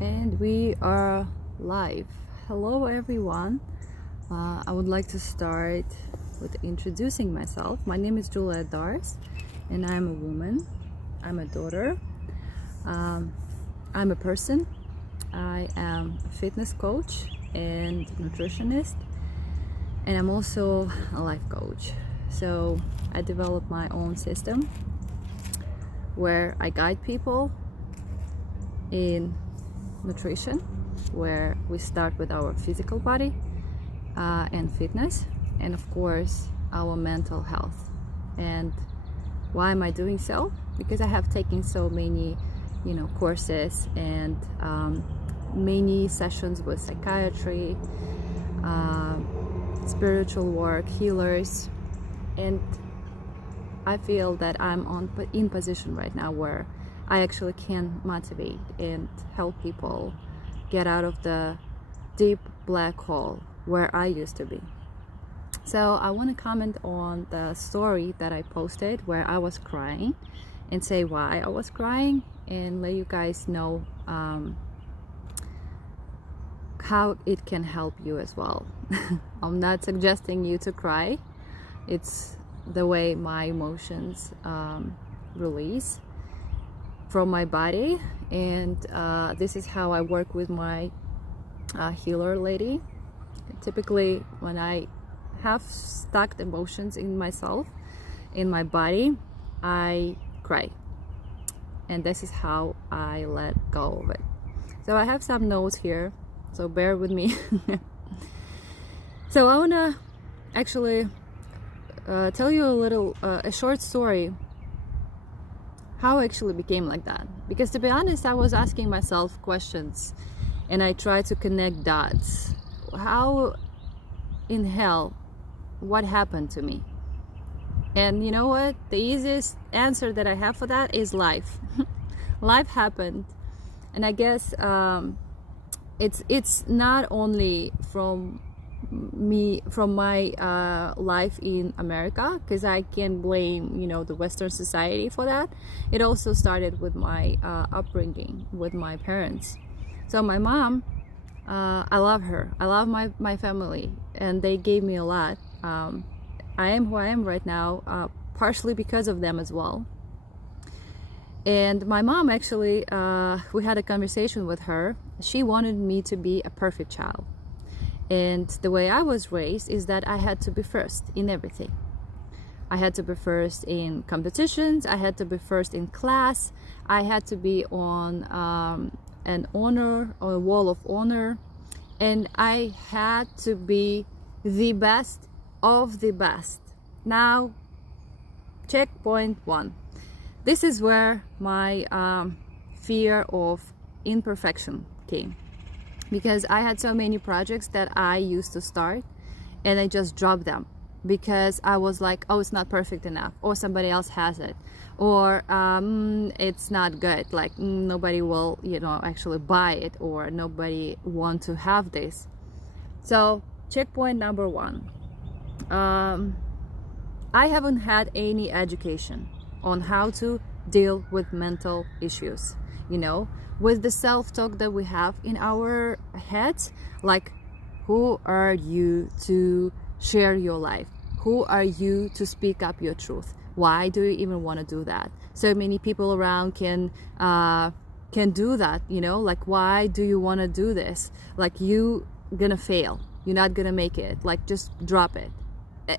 And we are live. Hello, everyone. I would like to start with introducing myself. My name is Juliet Dars, and I'm a woman. I'm a daughter. I'm a person. I am a fitness coach and nutritionist, and I'm also a life coach. So I developed my own system where I guide people in nutrition, where we start with our physical body and fitness, and of course our mental health. And why am I doing so? Because I have taken so many courses and many sessions with psychiatry, spiritual work, healers, and I feel that I'm in position right now where I actually can motivate and help people get out of the deep black hole where I used to be. So I want to comment on the story that I posted where I was crying and say why I was crying and let you guys know how it can help you as well. I'm not suggesting you to cry. It's the way my emotions release from my body, and this is how I work with my healer lady. Typically when I have stuck emotions in myself, in my body, I cry, and this is how I let go of it. So I have some notes here, so bear with me. So I want to actually tell you a short story how I actually became like that. Because to be honest, I was asking myself questions and I tried to connect dots. How in hell, what happened to me? And you know what? The easiest answer that I have for that is life. Life happened. And I guess it's not only from my life in America, because I can blame the Western society for that. It also started with my upbringing with my parents. So my mom, I love her, I love my family, and they gave me a lot. I am who I am right now, partially because of them as well. And my mom actually, we had a conversation with her. She wanted me to be a perfect child. And the way I was raised is that I had to be first in everything. I had to be first in competitions. I had to be first in class. I had to be on a wall of honor. And I had to be the best of the best. Now, checkpoint 1. This is where my fear of imperfection came. Because I had so many projects that I used to start and I just dropped them because I was like, oh, it's not perfect enough, or somebody else has it, or it's not good, like nobody will actually buy it, or nobody want to have this. So checkpoint number 1, I haven't had any education on how to deal with mental issues, with the self-talk that we have in our heads. Like, who are you to share your life? Who are you to speak up your truth? Why do you even want to do that? So many people around can do that, like, why do you want to do this? Like, you gonna fail, you're not gonna make it, like, just drop it.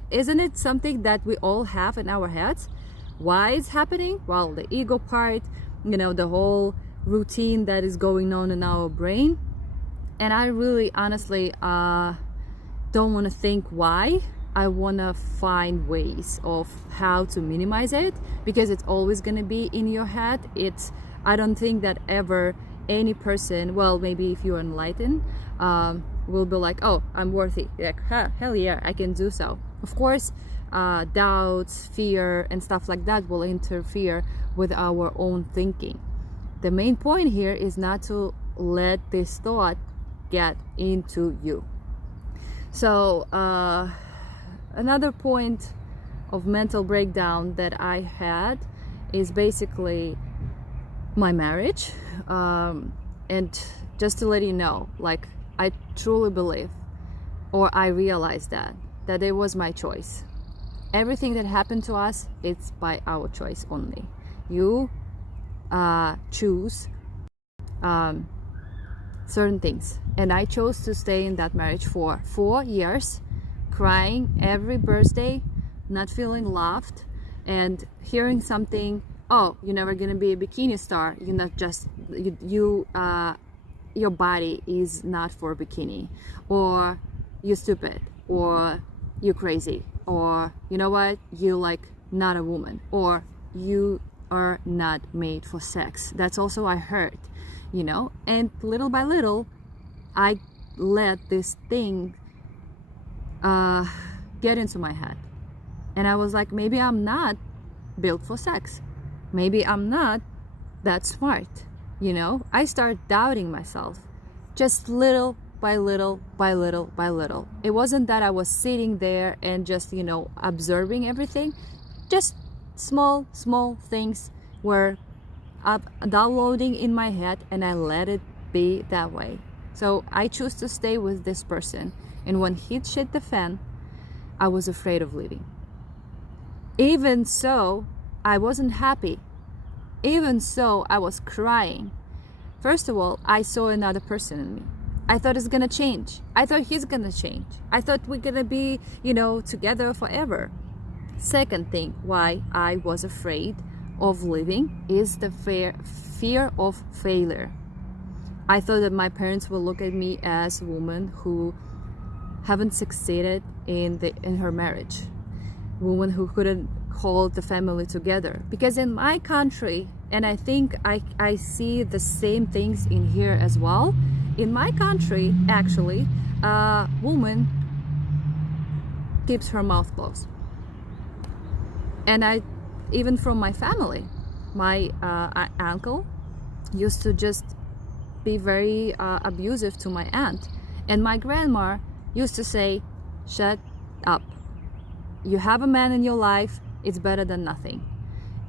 Isn't it something that we all have in our heads? Why it's happening? Well, the ego part, the whole routine that is going on in our brain. And I really honestly don't want to think why. I want to find ways of how to minimize it, because it's always going to be in your head. I don't think that ever any person, well, maybe if you're enlightened, will be like, oh, I'm worthy, like, hell yeah, I can do so. Of course, doubts, fear, and stuff like that will interfere with our own thinking. The main point here is not to let this thought get into you. So another point of mental breakdown that I had is basically my marriage, and just to let you know, like, I truly believe, or I realized that it was my choice. Everything that happened to us, it's by our choice only. You choose certain things, and I chose to stay in that marriage for 4 years, crying every birthday, not feeling loved, and hearing something, oh, you're never gonna be a bikini star, you're not just your body is not for bikini, or you're stupid, or you're crazy, or you know what, you like not a woman, or you are not made for sex. That's also I heard, you know. And little by little I let this thing get into my head, and I was like, maybe I'm not built for sex, maybe I'm not that smart, you know. I start doubting myself, just little by little by little by little. It wasn't that I was sitting there and just, you know, observing everything. Just small things were downloading in my head, and I let it be that way. So I chose to stay with this person, and when he hit the fan, I was afraid of leaving. Even so, I wasn't happy. Even so, I was crying. First of all, I saw another person in me. I thought it's gonna change. I thought he's gonna change. I thought we're gonna be, you know, together forever. Second thing why I was afraid of leaving is the fear of failure. I thought that my parents will look at me as a woman who haven't succeeded in her marriage, woman who couldn't hold the family together. Because in my country, and I think I see the same things in here as well, in my country, actually, a woman keeps her mouth closed. And I, even from my family, my uncle used to just be very abusive to my aunt, and my grandma used to say, shut up, you have a man in your life, it's better than nothing.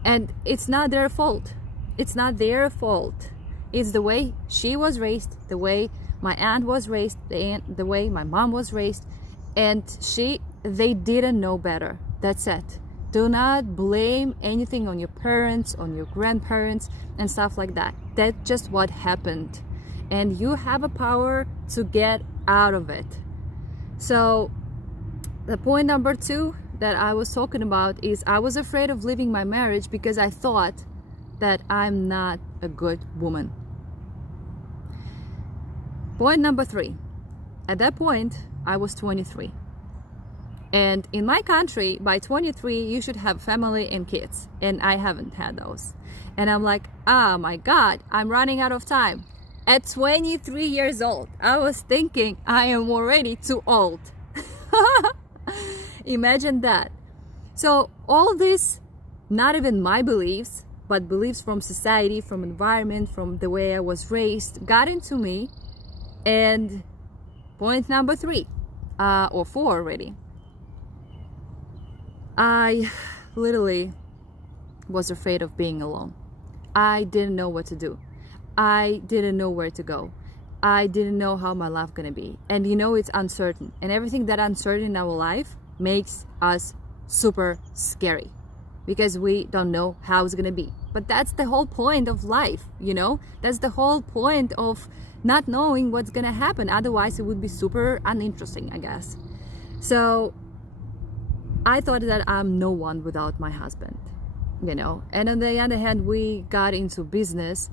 And it's not their fault. It's not their fault. It's the way she was raised, the way my aunt was raised, the way my mom was raised, and they didn't know better. That's it. Do not blame anything on your parents, on your grandparents, and stuff like that. That's just what happened, and you have a power to get out of it. So the point number 2 that I was talking about is I was afraid of leaving my marriage because I thought that I'm not a good woman. Point number 3, at that point I was 23, and in my country by 23 you should have family and kids, and I haven't had those. And I'm like, oh my god, I'm running out of time. At 23 years old, I was thinking I am already too old. Imagine that. So all this, not even my beliefs, but beliefs from society, from environment, from the way I was raised, got into me. And point number 3, or 4 already, I literally was afraid of being alone. I didn't know what to do. I didn't know where to go. I didn't know how my life gonna be. And you know, it's uncertain, and everything that uncertain in our life makes us super scary because we don't know how it's gonna be. But that's the whole point of life, you know. That's the whole point of not knowing what's gonna happen. Otherwise it would be super uninteresting, I guess. So I thought that I'm no one without my husband, you know. And on the other hand, we got into business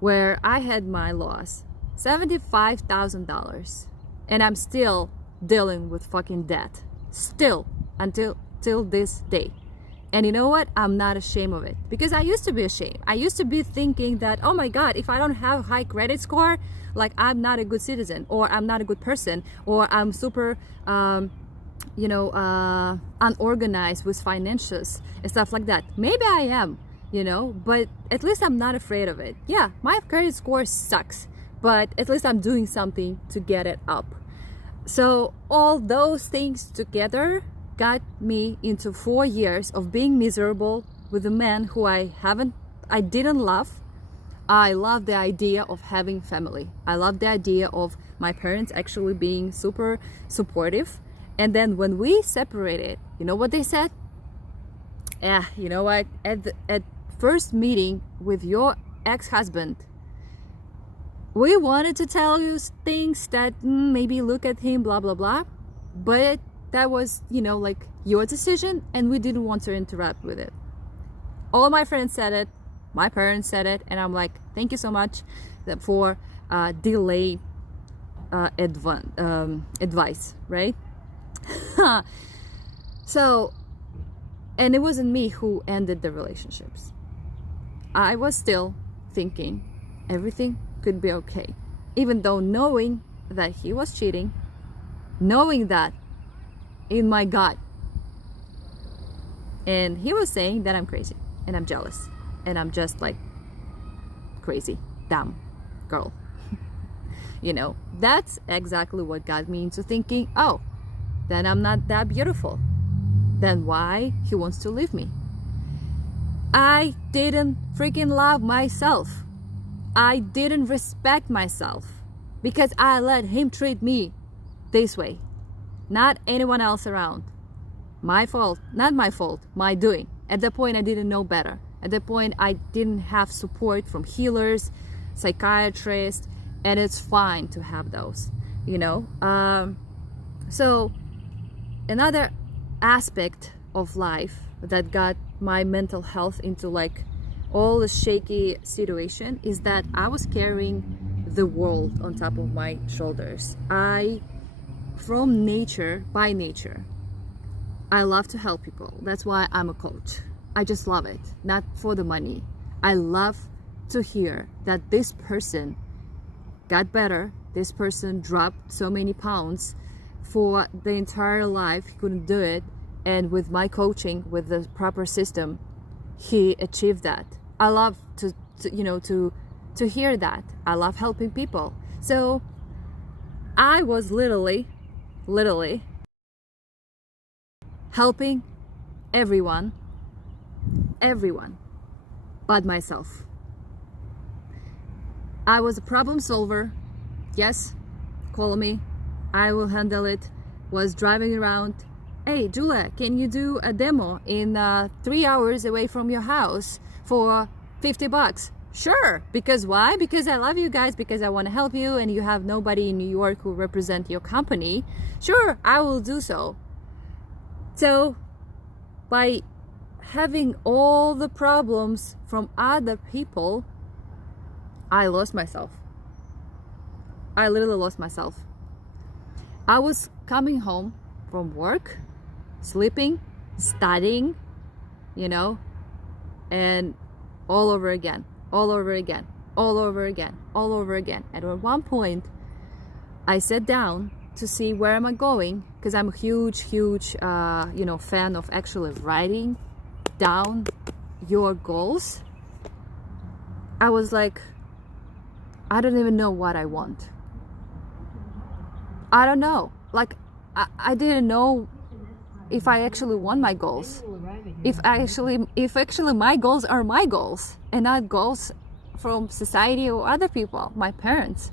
where I had my loss, $75,000, and I'm still dealing with fucking debt, still, till this day. And you know what? I'm not ashamed of it, because I used to be ashamed. I used to be thinking that, oh my god, if I don't have a high credit score, like I'm not a good citizen, or I'm not a good person, or I'm super unorganized with financials and stuff like that. Maybe I am, you know, but at least I'm not afraid of it. Yeah, my credit score sucks, but at least I'm doing something to get it up. So all those things together got me into 4 years of being miserable with a man who I didn't love. I love the idea of having family. I love the idea of my parents actually being super supportive. And then when we separated, you know what they said? Yeah, you know what? At first meeting with your ex-husband, we wanted to tell you things that maybe look at him, blah, blah, blah. But that was, you know, like your decision, and we didn't want to interrupt with it. All my friends said it, my parents said it, and I'm like, thank you so much for delayed advice, right? So, and it wasn't me who ended the relationships. I was still thinking everything could be okay, even though knowing that he was cheating, knowing that in my gut, and he was saying that I'm crazy and I'm jealous and I'm just like crazy, dumb girl. You know, that's exactly what got me into thinking, oh, then I'm not that beautiful. Then why he wants to leave me? I didn't freaking love myself. I didn't respect myself because I let him treat me this way. Not anyone else around. My fault, not my fault, my doing. At that point, I didn't know better. At that point, I didn't have support from healers, psychiatrists, and it's fine to have those, you know? So another aspect of life that got my mental health into like all the shaky situation is that I was carrying the world on top of my shoulders. From nature, by nature, I love to help people. That's why I'm a coach. I just love it, not for the money. I love to hear that this person got better, this person dropped so many pounds for the entire life, he couldn't do it, and with my coaching, with the proper system, he achieved that. I love to hear that. I love helping people. So I was literally helping everyone but myself. I was a problem solver. Yes, call me, I will handle it. Was driving around, hey Julia, can you do a demo in 3 hours away from your house for $50? Sure. Because why? Because I love you guys, because I want to help you, and you have nobody in New York who represent your company. Sure, I will do so. So by having all the problems from other people, I lost myself. I literally lost myself. I was coming home from work, sleeping, studying, you know, and all over again. And at one point, I sat down to see where am I going, because I'm a huge, fan of actually writing down your goals. I was like, I don't even know what I want. I don't know. Like, I didn't know if I actually want my goals. If actually my goals are my goals and not goals from society or other people, my parents.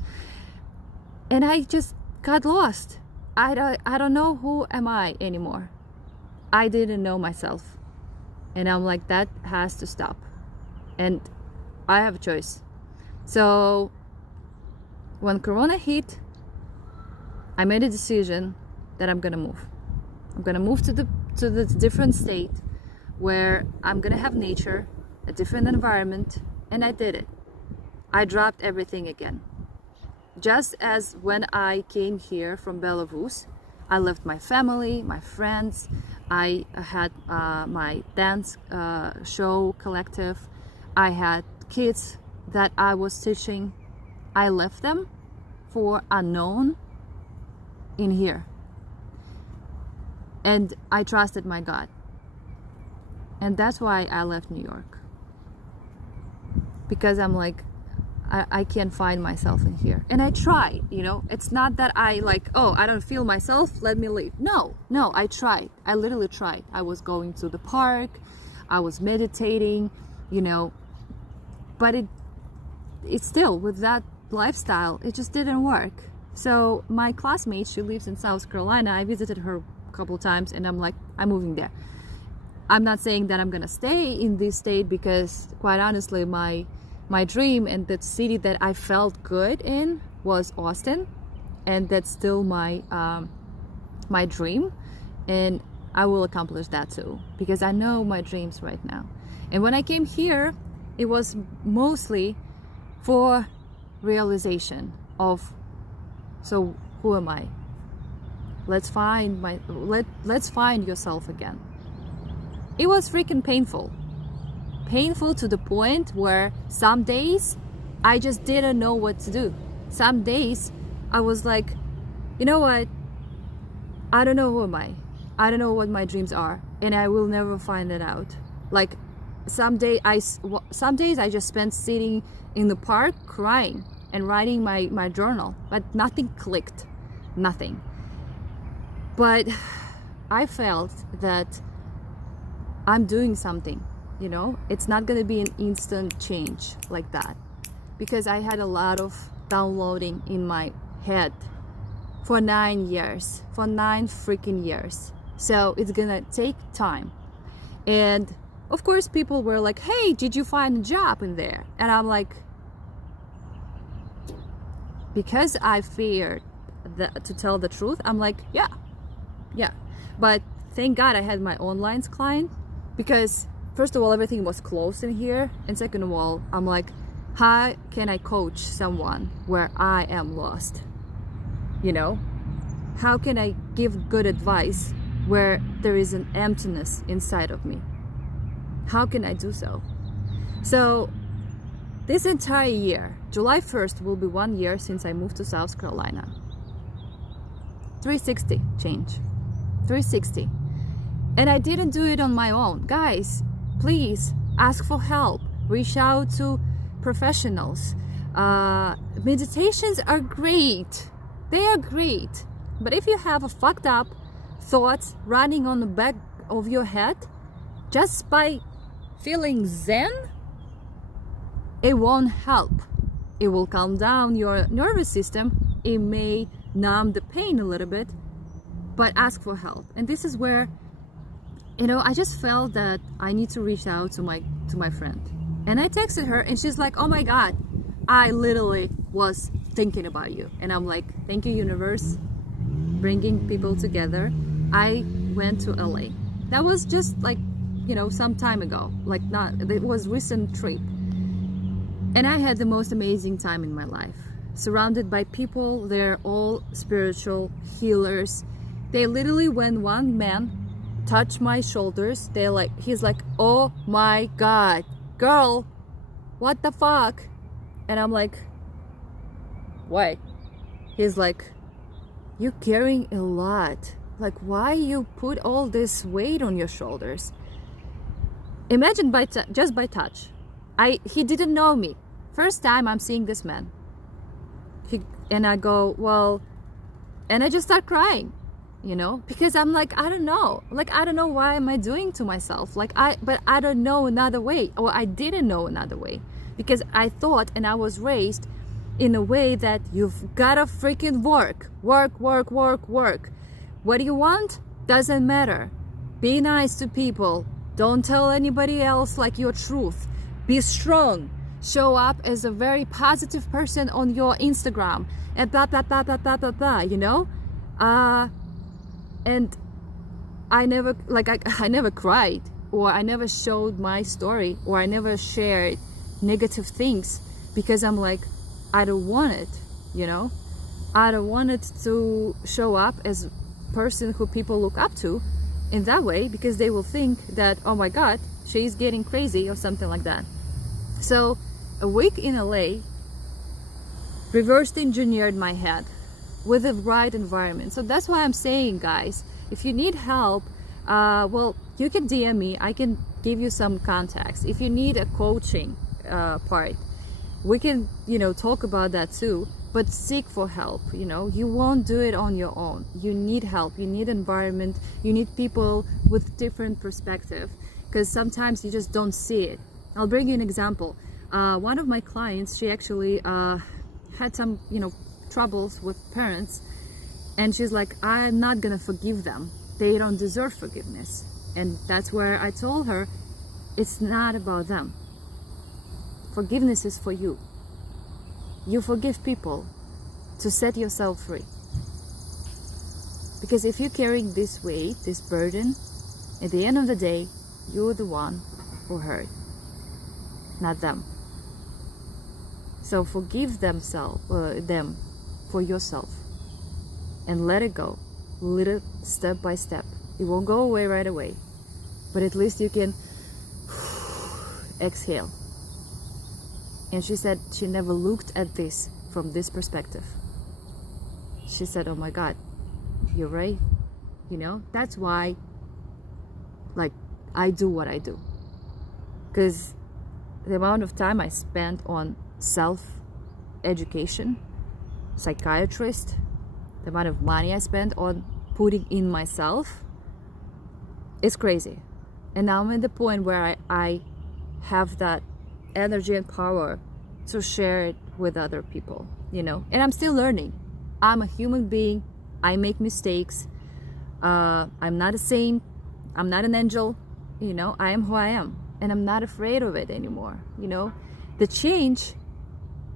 And I just got lost. I don't know who am I anymore. I didn't know myself. And I'm like, that has to stop. And I have a choice. So when Corona hit, I made a decision that I'm gonna move. I'm gonna move to the different state where I'm gonna have nature, a different environment, and I did it. I dropped everything again. Just as when I came here from Belarus, I left my family, my friends. I had my dance show collective. I had kids that I was teaching. I left them for unknown in here. And I trusted my God. And that's why I left New York. Because I'm like, I can't find myself in here. And I tried, you know. It's not that I like, oh, I don't feel myself, let me leave. No, I tried. I literally tried. I was going to the park. I was meditating, you know. But it's still with that lifestyle, it just didn't work. So my classmate, she lives in South Carolina. I visited her a couple times, and I'm like, I'm moving there. I'm not saying that I'm gonna stay in this state, because quite honestly, my dream and the city that I felt good in was Austin, and that's still my my dream, and I will accomplish that too, because I know my dreams right now. And when I came here, it was mostly for realization of, so who am I? Let's find yourself again. It was freaking painful to the point where some days I just didn't know what to do. Some days I was like, you know what, I don't know who am I don't know what my dreams are, and I will never find it out. Like some days I just spent sitting in the park crying and writing my journal, but nothing clicked, nothing. But I felt that I'm doing something, you know. It's not gonna be an instant change like that, because I had a lot of downloading in my head for 9 years, for 9 freaking years. So it's gonna take time. And of course people were like, hey, did you find a job in there? And I'm like, because I feared to tell the truth, I'm like, yeah. But thank God I had my online client, because first of all, everything was closed in here, and second of all, I'm like, how can I coach someone where I am lost? You know, how can I give good advice where there is an emptiness inside of me? How can I do so? So this entire year, July 1st will be 1 year since I moved to South Carolina. 360 change, 360. And I didn't do it on my own. Guys, please ask for help, reach out to professionals. Meditations are great, they are great, but if you have a fucked up thoughts running on the back of your head, just by feeling zen, it won't help. It will calm down your nervous system, it may numb the pain a little bit, but ask for help. And this is where, you know, I just felt that I need to reach out to my friend. And I texted her, and she's like, oh my God, I literally was thinking about you. And I'm like, thank you, universe, bringing people together. I went to LA. That was just like, you know, some time ago, like it was recent trip. And I had the most amazing time in my life, surrounded by people. They're all spiritual healers. They literally, when one man touched my shoulders, he's like, oh my God, girl, what the fuck? And I'm like, what? He's like, you're carrying a lot. Like, why you put all this weight on your shoulders? Imagine just by touch. He didn't know me. First time I'm seeing this man. And I go, well, and I just start crying, you know, because I'm like, I don't know. Like, I don't know why am I doing to myself. Like, but I don't know another way, or I didn't know another way, because I thought, and I was raised in a way that you've gotta freaking work. What do you want? Doesn't matter. Be nice to people. Don't tell anybody else like your truth. Be strong. Show up as a very positive person on your Instagram, and blah blah blah blah blah blah blah, you know? And I never, like, I never cried, or I never showed my story, or I never shared negative things, because I'm like, I don't want it, you know? I don't want it to show up as a person who people look up to in that way, because they will think that, oh my God, she's getting crazy or something like that. So a week in LA reversed engineered my head with the right environment. So that's why I'm saying, guys, if you need help, well, you can DM me. I can give you some contacts. If you need a coaching part, we can, you know, talk about that too. But seek for help. You know, you won't do it on your own. You need help. You need environment. You need people with different perspective, because sometimes you just don't see it. I'll bring you an example. One of my clients, she actually had some, troubles with parents, and she's like, I'm not gonna forgive them. They don't deserve forgiveness. And that's where I told her, it's not about them. Forgiveness is for you. You forgive people to set yourself free. Because if you're carrying this weight, this burden, at the end of the day, you're the one who hurt, not them. So forgive them for yourself and let it go, little step by step. It won't go away right away, but at least you can exhale. And she said she never looked at this from this perspective. She said, oh my God, you're right. That's why, I do what I do. Because the amount of time I spent on self-education, psychiatrist, the amount of money I spent on putting in myself, it's crazy. And now I'm at the point where I have that energy and power to share it with other people, and I'm still learning. I'm a human being. I make mistakes. I'm not a saint. I'm not an angel. I am who I am, and I'm not afraid of it anymore. The change,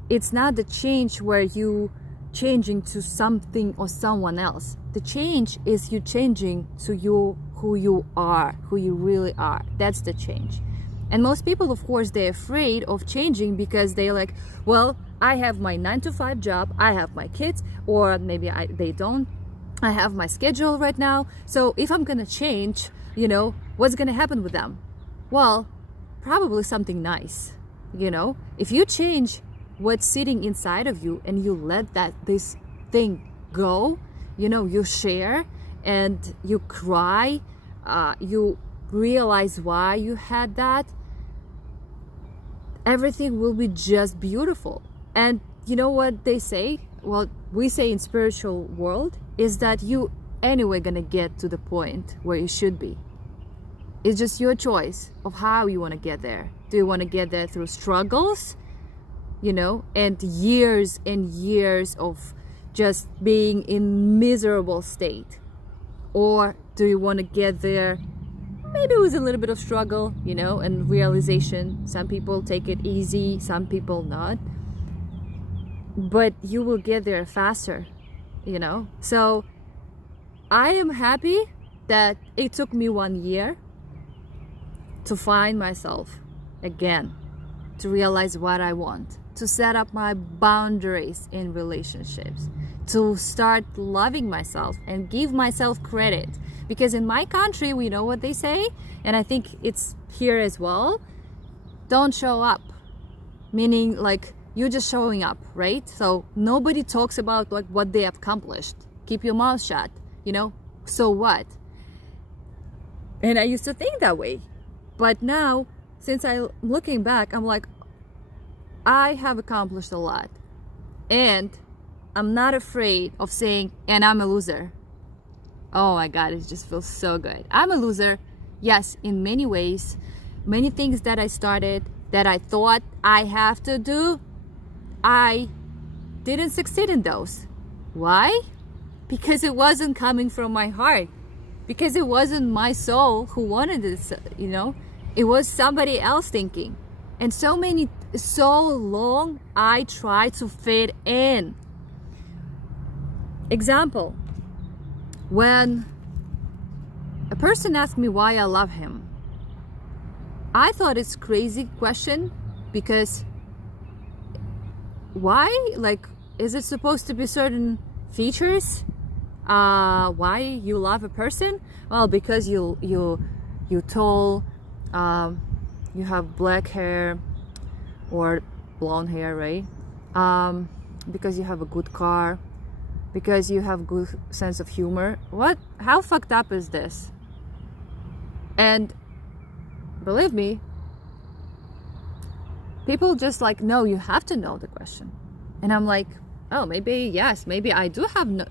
it's not the change where you changing to something or someone else. The change is you changing to who you are, who you really are. That's the change. And most people, of course, they're afraid of changing because they're like, well, I have my 9-to-5 job, I have my kids, or maybe they don't. I have my schedule right now. So if I'm gonna change, what's gonna happen with them? Well, probably something nice. If you change what's sitting inside of you and you let this thing go, you share and you cry, you realize why you had that, everything will be just beautiful. And you know what they say? Well, we say in spiritual world is that you anyway gonna get to the point where you should be. It's just your choice of how you want to get there. Do you want to get there through struggles, and years of just being in miserable state? Or do you want to get there maybe with a little bit of struggle, and realization? Some people take it easy, some people not. But you will get there faster, So I am happy that it took me 1 year to find myself again, to realize what I want, to set up my boundaries in relationships, to start loving myself and give myself credit. Because in my country, we know what they say, and I think it's here as well, don't show up. Meaning you're just showing up, right? So nobody talks about what they have accomplished. Keep your mouth shut, so what? And I used to think that way. But now, since I'm looking back, I'm like, I have accomplished a lot. And I'm not afraid of saying, and I'm a loser. Oh my God, it just feels so good. I'm a loser, yes, in many ways. Many things that I started that I thought I have to do, I didn't succeed in those. Why? Because it wasn't coming from my heart. Because it wasn't my soul who wanted this, It was somebody else thinking. And so long I tried to fit in. Example, when a person asked me why I love him, I thought it's crazy question because why? Is it supposed to be certain features? Why you love a person? Well, because you tall, you have black hair or blonde hair, right? Because you have a good car, because you have good sense of humor. What? How fucked up is this? And believe me, people just no, you have to know the question. And I'm like, oh, maybe yes, maybe I do have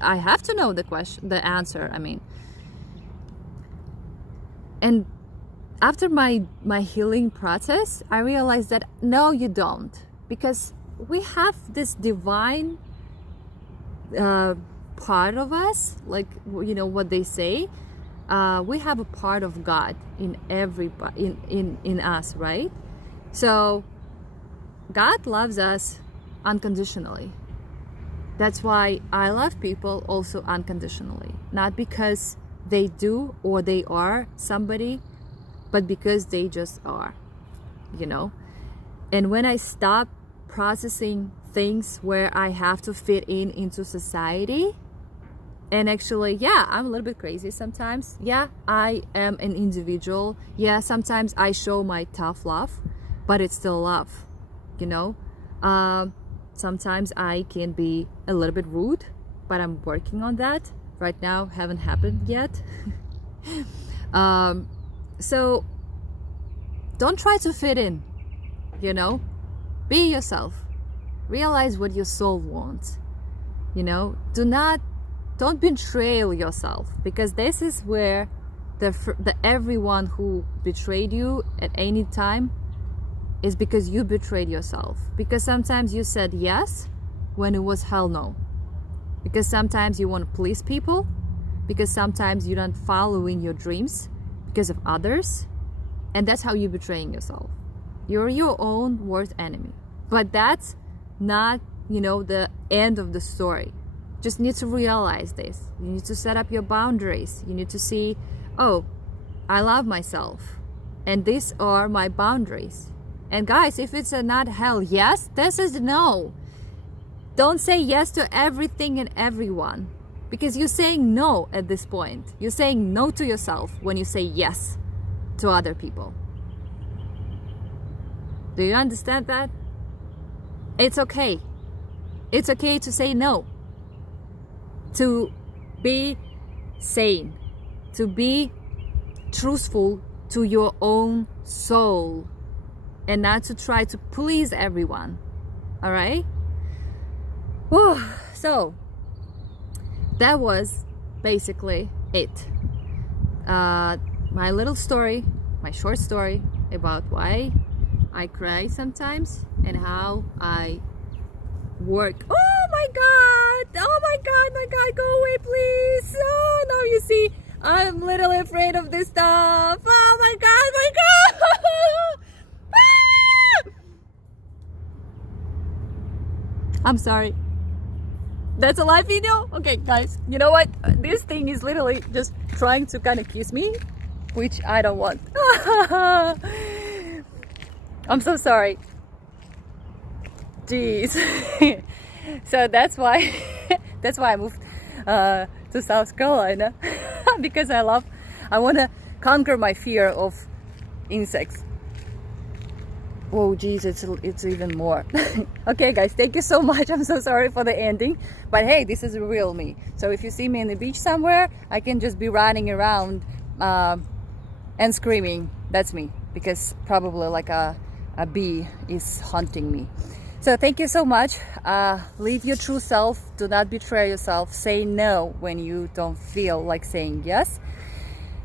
I have to know the question, the answer. I mean, and after my healing process, I realized that no, you don't, because we have this divine part of us, like, you know what they say, we have a part of God in everybody, in us, right? So God loves us unconditionally. That's why I love people also unconditionally, not because they do or they are somebody, but because they just are, you know. And when I stop processing things where I have to fit in into society, and actually, yeah, I'm a little bit crazy sometimes. Yeah, I am an individual. Yeah, sometimes I show my tough love, but it's still love, you know. Sometimes I can be a little bit rude, but I'm working on that. Right now, haven't happened yet. So don't try to fit in, you know. Be yourself. Realize what your soul wants, you know. Don't betray yourself, because this is where the everyone who betrayed you at any time is because you betrayed yourself. Because sometimes you said yes when it was hell no. Because sometimes you want to please people. Because sometimes you're not following your dreams because of others. And that's how you're betraying yourself. You're your own worst enemy. But that's not, you know, the end of the story. Just need to realize this. You need to set up your boundaries. You need to see, oh, I love myself, and these are my boundaries. And guys, if it's a not hell yes, this is no. Don't say yes to everything and everyone, because you're saying no at this point. You're saying no to yourself when you say yes to other people. Do you understand that? It's okay. It's okay to say no. To be sane. To be truthful to your own soul. And not to try to please everyone. Alright? Whew. So, that was basically it. My little story, my short story about why I cry sometimes and how I work. Oh my god! Oh my god, my god, go away please! Oh no, you see, I'm literally afraid of this stuff. Oh my god, my god! Ah! I'm sorry. That's a live video? Okay guys, you know what? This thing is literally just trying to kind of kiss me, which I don't want. I'm so sorry. Jeez. So that's why I moved to South Carolina because I want to conquer my fear of insects. Oh geez, it's even more. Okay guys, thank you so much. I'm so sorry for the ending, but hey, this is real me. So if you see me in the beach somewhere, I can just be running around and screaming. That's me, because probably like a bee is hunting me. So thank you so much. Live your true self. Do not betray yourself. Say no when you don't feel like saying yes,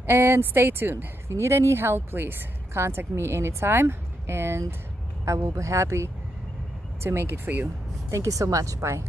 and stay tuned. If you need any help, please contact me anytime, and I will be happy to make it for you. Thank you so much. Bye.